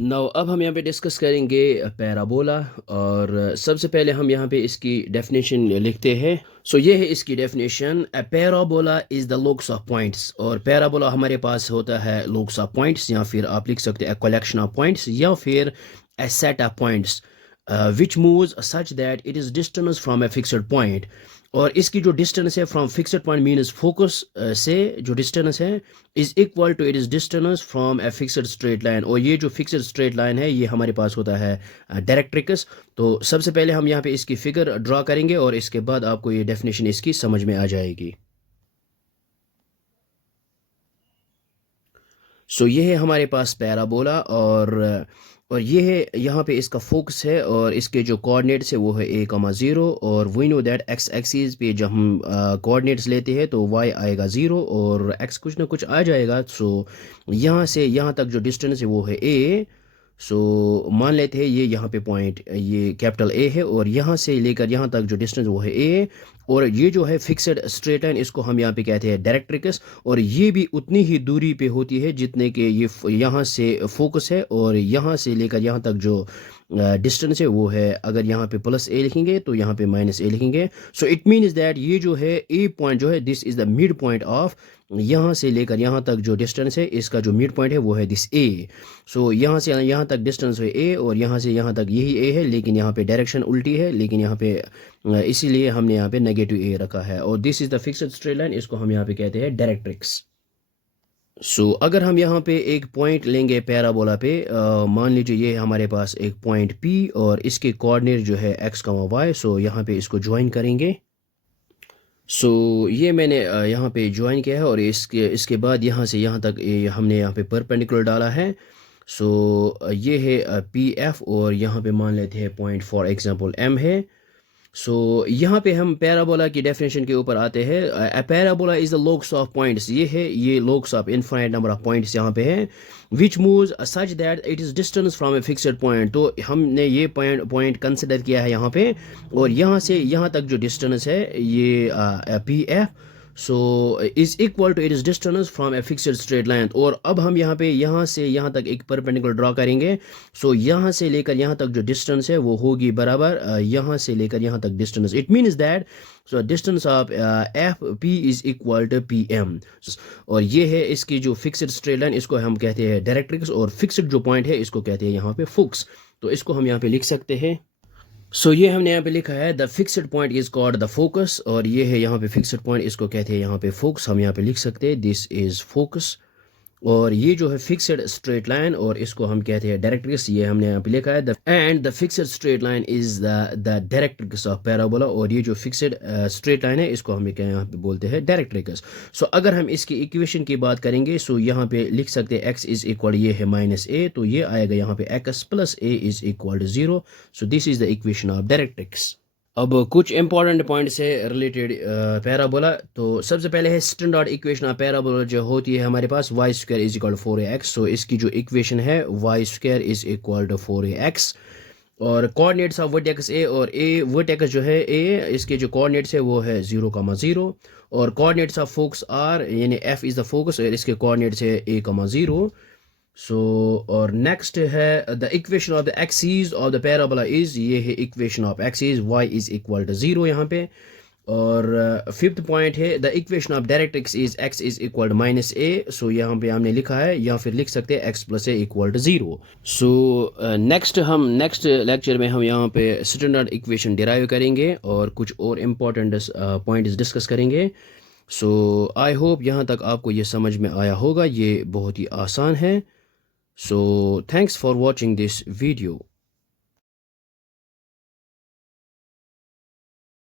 Now अब हम यहाँ पे डिस्कस करेंगे पैराबोला। और सबसे पहले हम यहाँ पे इसकी डेफिनेशन लिखते हैं। सो ये है इसकी definition. A parabola is the logs of points. और पैराबोला हमारे पास होता है लोग्स ऑफ पॉइंट्स, या फिर आप लिख सकते हैं कलेक्शन ऑफ पॉइंट्स, या फिर a set of points which moves such that it is distance from a fixed point। और इसकी जो डिस्टेंस है from fixed point means focus से जो डिस्टेंस है is equal to it is distance from a fixed straight line. और ये जो फिक्स्ड स्ट्रेट लाइन है ये हमारे पास होता है डायरेक्ट्रिक्स। तो सबसे पहले हम यहाँ पे इसकी फिगर ड्रा करेंगे और इसके बाद आपको ये डेफिनेशन इसकी समझ में आ जाएगी। सो ये है हमारे पास पैराबोला। और ये है यहाँ पे इसका फोकस है, और इसके जो कोऑर्डिनेट्स है वो है a,0। और we know that x axis पे जब हम कोऑर्डिनेट्स लेते हैं तो y आएगा 0 और x कुछ ना कुछ आ जाएगा। सो यहाँ से यहाँ तक जो डिस्टेंस है वो है a। सो मान लेते हैं ये यहाँ पे पॉइंट ये कैपिटल A है, और यहाँ से लेकर यहाँ तक जो डिस्टेंस वो है A। और ये जो है फिक्स्ड स्ट्रेट लाइन इसको हम यहाँ पे कहते हैं डायरेक्ट्रिक्स। और ये भी उतनी ही दूरी पे होती है जितने के ये यहाँ से फोकस है, और यहाँ से लेकर यहाँ तक जो डिस्टेंस है वो है, अगर यहाँ पे प्लस a लिखेंगे तो यहाँ पे माइनस a लिखेंगे। सो इट मीन्स दैट ये जो है a पॉइंट जो है this is the mid point of, यहाँ से लेकर यहाँ तक जो डिस्टेंस है इसका जो मिड पॉइंट है वो है दिस a। सो यहाँ से यहाँ तक डिस्टेंस है a, और यहाँ से यहाँ तक यही a है, लेकिन यहाँ पे डायरेक्शन उल्टी है, लेकिन यहाँ पे इसीलिए हमने यहाँ पे नेगेटिव a रखा है। और this is the fixed straight line, इसको हम यहाँ पे कहते हैं डायरेक्ट्रिक्स। सो अगर हम यहाँ पे एक पॉइंट लेंगे पैराबोला पे, मान लीजिए ये हमारे पास एक पॉइंट P और इसके कोऑर्डिनेट जो है x, y। सो यहाँ पे इसको ज्वाइन करेंगे। सो ये मैंने यहाँ पे ज्वाइन किया है, और इसके बाद यहाँ से यहाँ तक हमने यहाँ पे परपेंडिकुलर डाला है। सो ये है PF, और यहाँ पे मान लेते हैं पॉइंट फॉर एग्जांपल M है। सो यहाँ पे हम पैराबोला की डेफिनेशन के ऊपर आते हैं। A parabola is the logs of points. ये है ये logs of infinite number of points यहाँ पे है, विच moves such that it is distance from a fixed point. तो हमने ये पॉइंट कंसिडर किया है यहाँ पे, और यहाँ से यहाँ तक जो डिस्टेंस है ये PF so is equal to it is distance from a fixed straight line. और अब हम यहाँ पे यहाँ से यहाँ तक एक परपेंडिकुलर ड्रॉ करेंगे। सो यहाँ से लेकर यहाँ तक जो डिस्टेंस है वो होगी बराबर यहाँ से लेकर यहाँ तक distance. It means that so distance of FP is equal to PM। और ये है इसकी जो फिक्स्ड स्ट्रेट लाइन, इसको हम कहते हैं डायरेक्ट्रिक्स, और फिक्स्ड जो पॉइंट है इसको कहते हैं यहाँ पे फोकस। तो इसको हम यहाँ पे लिख सकते हैं। सो ये हमने यहाँ पे लिखा है the fixed point is called the focus. और ये है यहाँ पे फिक्स्ड पॉइंट, इसको कहते हैं यहाँ पे फोकस। हम यहाँ पे लिख सकते हैं दिस इज फोकस। और ये जो है फिक्स्ड स्ट्रेट लाइन, और इसको हम कहते हैं डायरेक्ट्रिक्स, ये हमने यहाँ पे लिखा है and the fixed straight line is the directrix of parabola. और ये जो फिक्स्ड स्ट्रेट लाइन है इसको हम यहाँ पे बोलते हैं डायरेक्ट्रिक्स। सो अगर हम इसकी इक्वेशन की बात करेंगे, सो यहाँ पे लिख सकते हैं x इज इक्वल, ये है -a, तो ये आएगा यहाँ पे x plus a is equal to 0। So this is the equation of directrix. अब कुछ इंपॉर्टेंट पॉइंट से रिलेटेड पैराबोला। तो सबसे पहले है स्टैंडर्ड इक्वेशन ऑफ पैराबोला जो होती है हमारे पास y square is equal to 4ax। So इसकी जो इक्वेशन है y square is equal to 4ax। और कोऑर्डिनेट्स ऑफ वर्टेक्स A, और A वर्टेक्स जो है A इसके जो कोऑर्डिनेट्स है वो है 0,0। और कोऑर्डिनेट्स ऑफ फोकस R यानी F इज द फोकस, और इसके कोऑर्डिनेट्स है A,0। सो और नेक्स्ट है the equation of the axis of the parabola is, ये है equation of axis y is equal to 0 यहाँ पे। और फिफ्थ पॉइंट है the equation of directrix is x is equal to -a। So यहाँ पे हमने लिखा है, या फिर लिख सकते हैं x plus a equal to 0। So next lecture में हम यहाँ पे स्टैंडर्ड इक्वेशन डिराइव करेंगे और कुछ और इम्पोर्टेंट पॉइंट्स डिस्कस करेंगे। सो आई होप यहाँ तक आपको ये समझ में आया होगा, ये बहुत ही आसान है। So thanks for watching this video.